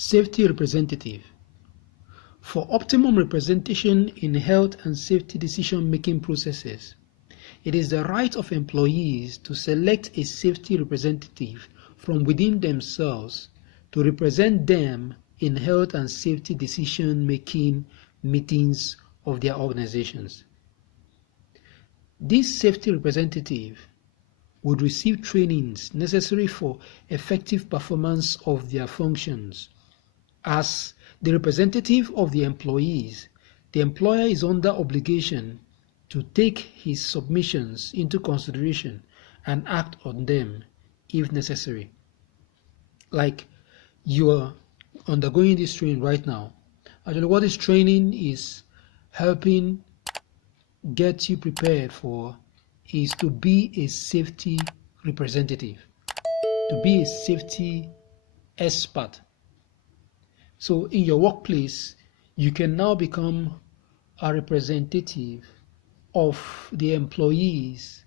Safety representative. For optimum representation in health and safety decision-making processes, it is the right of employees to select a safety representative from within themselves to represent them in health and safety decision-making meetings of their organizations. This safety representative would receive trainings necessary for effective performance of their functions. As the representative of the employees, the employer is under obligation to take his submissions into consideration and act on them if necessary. Like you are undergoing this training right now. Actually, what this training is helping get you prepared for is to be a safety representative, to be a safety expert. So in your workplace, you can now become a representative of the employees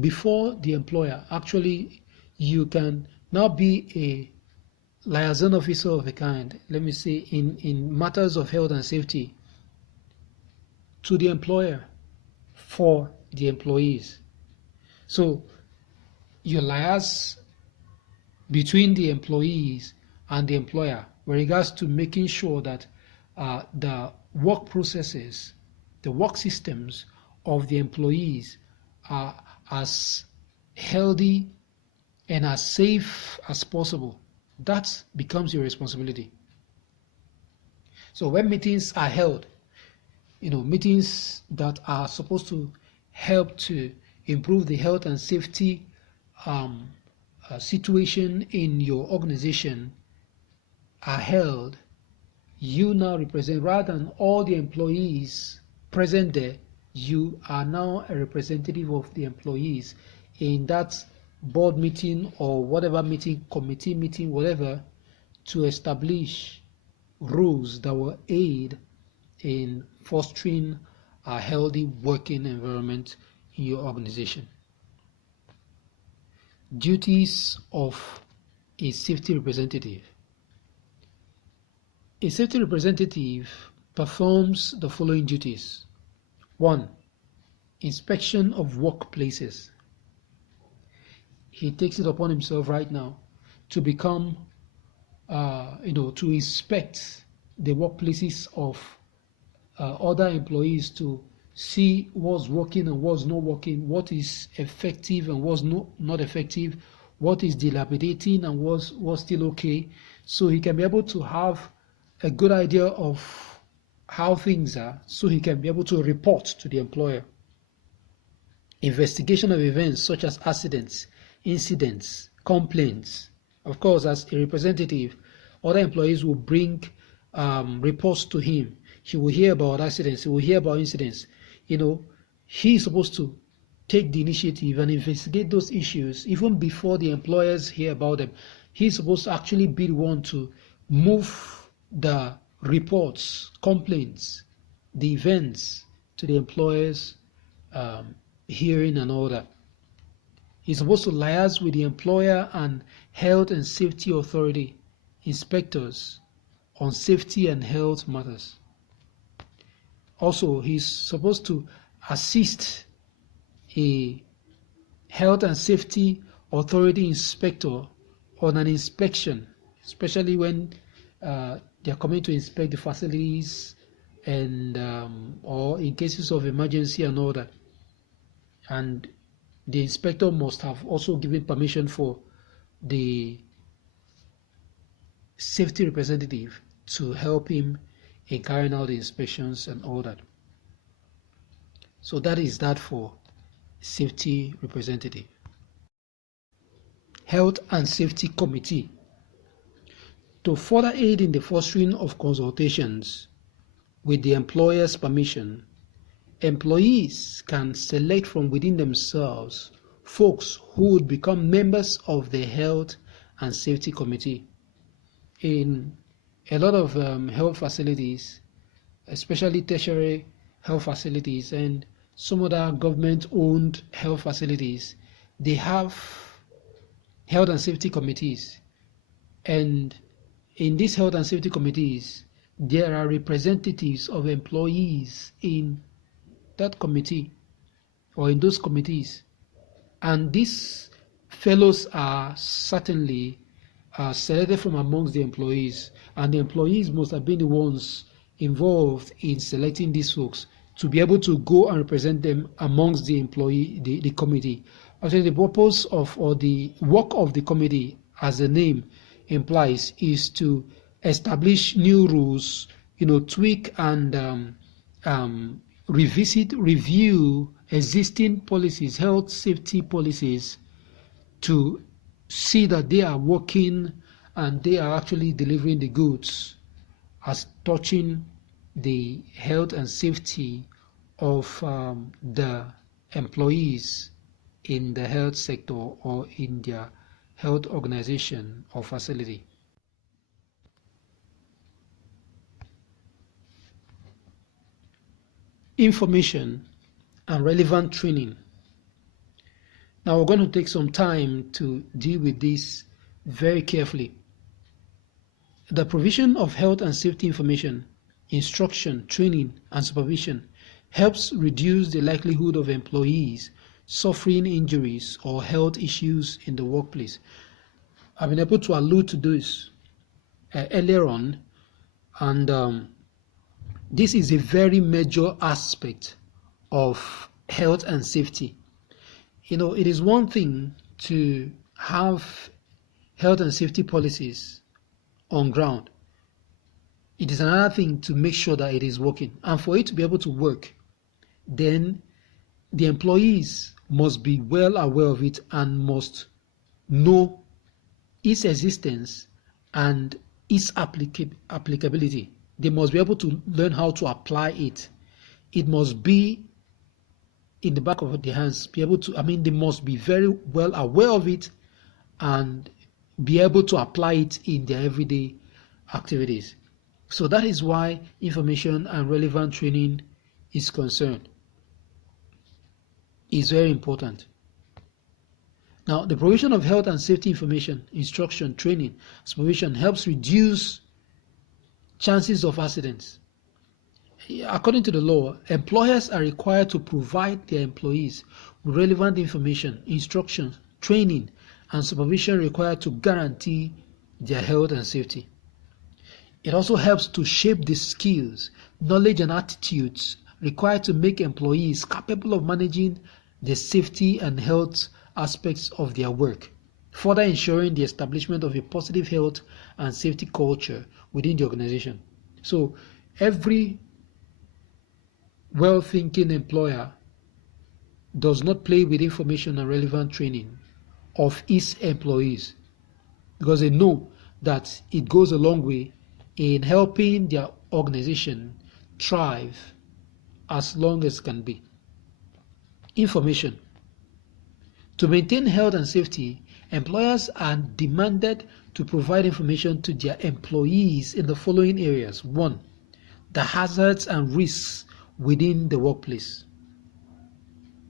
before the employer. Actually, you can now be a liaison officer of a kind, let me say, in matters of health and safety to the employer for the employees. So you liaise between the employees and the employer with regards to making sure that the work processes, the work systems of the employees are as healthy and as safe as possible. That becomes your responsibility. So when meetings are held, meetings that are supposed to help to improve the health and safety situation in your organization are held, you now represent, rather than all the employees present there, you are now a representative of the employees in that board meeting or whatever meeting, committee meeting, whatever, to establish rules that will aid in fostering a healthy working environment in your organization. Duties of a safety representative. A safety representative performs the following duties. 1. Inspection of workplaces. He takes it upon himself right now to become, to inspect the workplaces of other employees to see what's working and what's not working, what is effective and what's not effective, what is dilapidating and what's still okay, so he can be able to have a good idea of how things are, so he can be able to report to the employer. Investigation of events such as accidents, incidents, complaints. Of course, as a representative, other employees will bring reports to him. He will hear about accidents, he will hear about incidents. He's supposed to take the initiative and investigate those issues even before the employers hear about them. He's supposed to actually be the one to move the reports, complaints, the events to the employers' hearing and all that. He's supposed to liaise with the employer and health and safety authority, inspectors on safety and health matters. Also, he's supposed to assist a health and safety authority inspector on an inspection, especially when they're coming to inspect the facilities and or in cases of emergency and all that. And the inspector must have also given permission for the safety representative to help him in carrying out the inspections and all that. So that is that for safety representative. Health and Safety Committee. To further aid in the fostering of consultations with the employer's permission, employees can select from within themselves folks who would become members of the Health and Safety Committee. In a lot of health facilities, especially tertiary health facilities and some other government-owned health facilities, they have health and safety committees. And in these health and safety committees, there are representatives of employees in that committee or in those committees. And these fellows are certainly selected from amongst the employees, and the employees must have been the ones involved in selecting these folks to be able to go and represent them amongst the committee. Actually, the purpose of or the work of the committee, as the name implies, is to establish new rules, tweak and review existing policies, health safety policies, to see that they are working and they are actually delivering the goods as touching the health and safety of the employees in the health sector or in their health organization or facility. Information and relevant training. Now we're going to take some time to deal with this very carefully. The provision of health and safety information, instruction, training, and supervision helps reduce the likelihood of employees suffering injuries or health issues in the workplace. I've been able to allude to this earlier on, and this is a very major aspect of health and safety. It is one thing to have health and safety policies on ground. It is another thing to make sure that it is working. And for it to be able to work, then the employees must be well aware of it and must know its existence and its applicability. They must be able to learn how to apply it. It must be in the back of their hands, they must be very well aware of it and be able to apply it in their everyday activities. So that is why information and relevant training is concerned. It's very important. Now, the provision of health and safety information, instruction, training, supervision helps reduce chances of accidents. According to the law, employers are required to provide their employees with relevant information, instruction, training, and supervision required to guarantee their health and safety. It also helps to shape the skills, knowledge, and attitudes required to make employees capable of managing the safety and health aspects of their work, further ensuring the establishment of a positive health and safety culture within the organization. So every well-thinking employer does not play with information and relevant training of its employees, because they know that it goes a long way in helping their organization thrive as long as can be. Information. To maintain health and safety, employers are demanded to provide information to their employees in the following areas. 1. The hazards and risks within the workplace.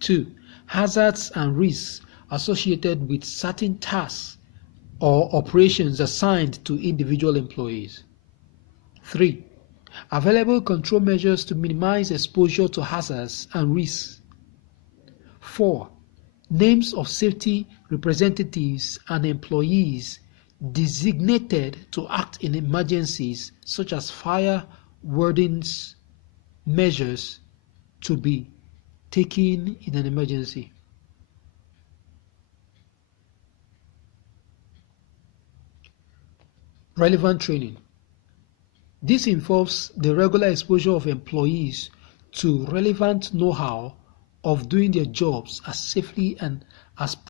2. Hazards and risks associated with certain tasks or operations assigned to individual employees. 3. Available control measures to minimize exposure to hazards and risks. 4. Names of safety representatives and employees designated to act in emergencies such as fire wardens, measures to be taken in an emergency. Relevant training. This involves the regular exposure of employees to relevant know-how of doing their jobs as safely and as